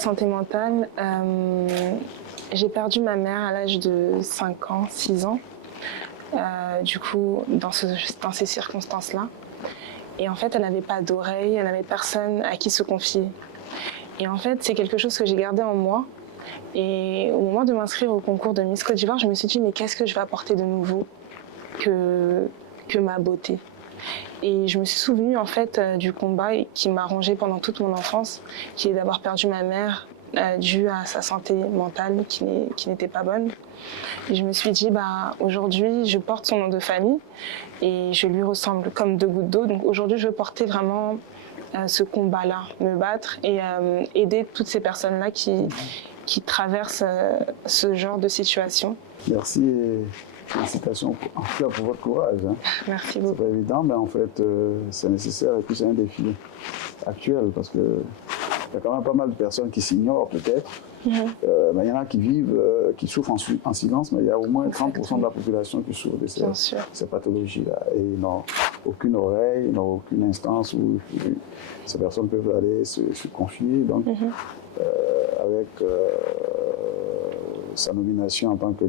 santé mentale, j'ai perdu ma mère à l'âge de 5 ans, 6 ans, du coup, dans ces circonstances-là. Et en fait, elle n'avait pas d'oreille, elle n'avait personne à qui se confier. Et en fait, c'est quelque chose que j'ai gardé en moi. Et au moment de m'inscrire au concours de Miss Côte d'Ivoire, je me suis dit, mais qu'est-ce que je vais apporter de nouveau que ma beauté? Et je me suis souvenue en fait du combat qui m'a rongée pendant toute mon enfance, qui est d'avoir perdu ma mère dû à sa santé mentale qui n'était pas bonne. Et je me suis dit, aujourd'hui, je porte son nom de famille et je lui ressemble comme deux gouttes d'eau. Donc aujourd'hui, je veux porter vraiment ce combat-là, me battre et aider toutes ces personnes-là qui traversent ce genre de situation. Merci et félicitations en tout cas pour votre courage. Hein. Merci beaucoup. C'est pas évident, mais en fait, c'est nécessaire et puis c'est un défi actuel parce que il y a quand même pas mal de personnes qui s'ignorent peut-être. Mais il y en a qui vivent, qui souffrent en silence, mais il y a au moins 30% de la population qui souffre de ces pathologies-là. Et ils n'ont aucune oreille, ils n'ont aucune instance où ces personnes peuvent aller se confier. Donc, avec sa nomination en tant que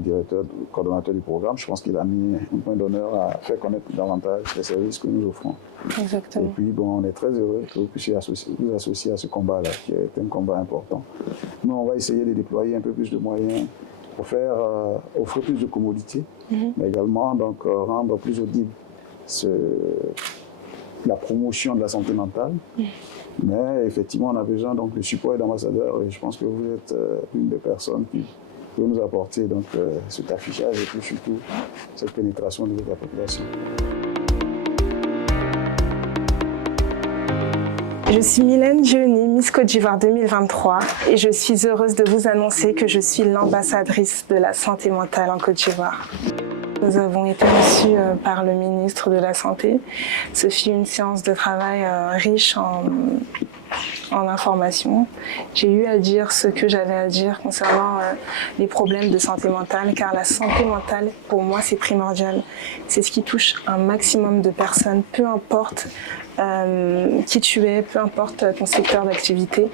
coordonnateur du programme, je pense qu'il a mis un point d'honneur à faire connaître davantage les services que nous offrons. Exactement. Et puis, on est très heureux que vous puissiez vous associer à ce combat-là, qui est un combat important. Nous, on va essayer de déployer un peu plus de moyens pour offrir plus de commodités, mais également donc, rendre plus audible la promotion de la santé mentale. Mais effectivement, on a besoin donc, de support et d'ambassadeurs, et je pense que vous êtes une des personnes qui peut nous apporter donc, cet affichage et puis surtout cette pénétration de la population. Je suis Mylène Gioni, Miss Côte d'Ivoire 2023 et je suis heureuse de vous annoncer que je suis l'ambassadrice de la santé mentale en Côte d'Ivoire. Nous avons été reçus par le ministre de la Santé. Ce fut une séance de travail riche en informations. J'ai eu à dire ce que j'avais à dire concernant les problèmes de santé mentale, car la santé mentale, pour moi, c'est primordial. C'est ce qui touche un maximum de personnes, peu importe qui tu es, peu importe ton secteur d'activité,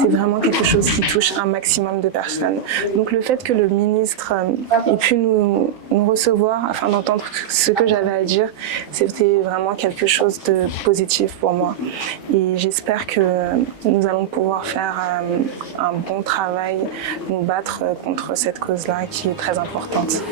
c'est vraiment quelque chose qui touche un maximum de personnes. Donc le fait que le ministre ait pu nous recevoir afin d'entendre ce que j'avais à dire, c'était vraiment quelque chose de positif pour moi. Et j'espère que nous allons pouvoir faire un bon travail, nous battre contre cette cause-là qui est très importante.